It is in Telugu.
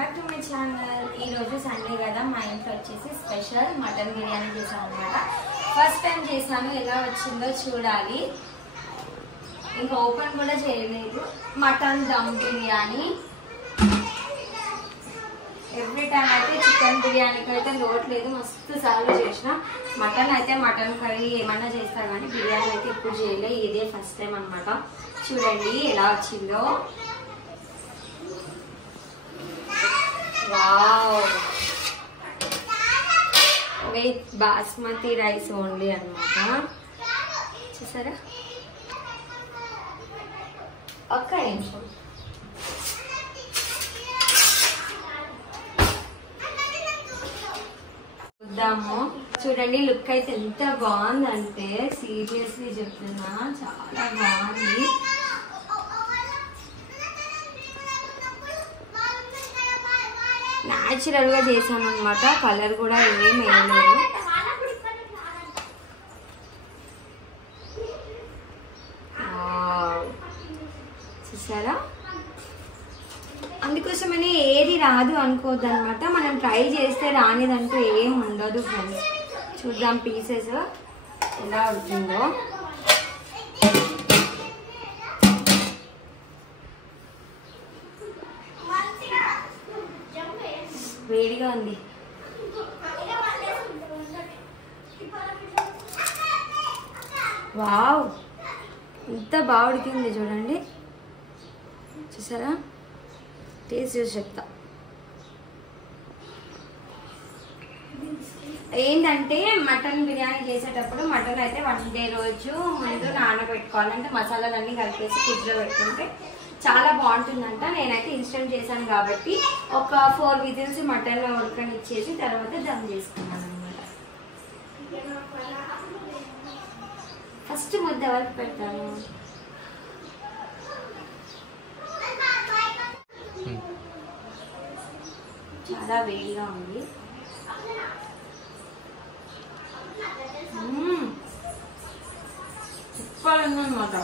Back to my channel. ఈ రోజు సండే కదా, మా ఇంట్లో వచ్చేసి స్పెషల్ మటన్ బిర్యానీ చేశాను అనమాట. ఫస్ట్ టైం చేశాను, ఎలా వచ్చిందో చూడాలి. ఇంకా ఓపెన్ కూడా చేయలేదు. Mutton dum biryani. Every time అయితే చికెన్ బిర్యానీకి అయితే లోటు లేదు, మస్తు సార్లు చేసిన. మటన్ అయితే మటన్ కర్రీ ఏమన్నా చేస్తా కానీ బిర్యానీ అయితే ఎప్పుడు చేయలేదు. ఇదే ఫస్ట్ టైం అనమాట. చూడండి ఎలా వచ్చిందో. Wow, with basmati rice only అన్నమాట. చూసారా, ఒక్క నిమిషం. చూద్దాము. చూడండి లుక్ అయితే ఎంత బాగుందంటే సీరియస్లీ చెప్తున్నా, చాలా బాగుంది. న్యాచురల్ గా చేశాను అనమాట. కలర్ కూడా ఏం వేయలేదు. చూసారా, అందుకోసమని ఏది రాదు అనుకోవద్దు అనమాట. మనం ట్రై చేస్తే రానిదంటూ ఏం ఉండదు ఫ్రెండ్స్. చూద్దాం పీసెస్ ఎలా అవుతుందో. వేడిగా ఉంది. వావ్, ఎంత బాగా ఉడికింది చూడండి. చూసారా, టేస్ట్ చూసి చెప్తా. ఏంటంటే మటన్ బిర్యానీ చేసేటప్పుడు మటన్ అయితే 1 డే రోజు ముందు నానబెట్టుకోవాలంటే మసాలాలన్నీ కలిపేసి ఫ్రిడ్జ్లో పెట్టుకుంటే చాలా బాగుంటుందంట. నేనైతే ఇన్స్టెంట్ చేశాను కాబట్టి ఒక 4 విజిల్స్ మటన్ ఉడకనిచ్చేసి తర్వాత దమ్ చేసుకున్నాను అనమాట. ఫస్ట్ ముద్ద వరకు పెడతాను. చాలా వేడిగా ఉంది. సూపర్ ఉందన్నమాట.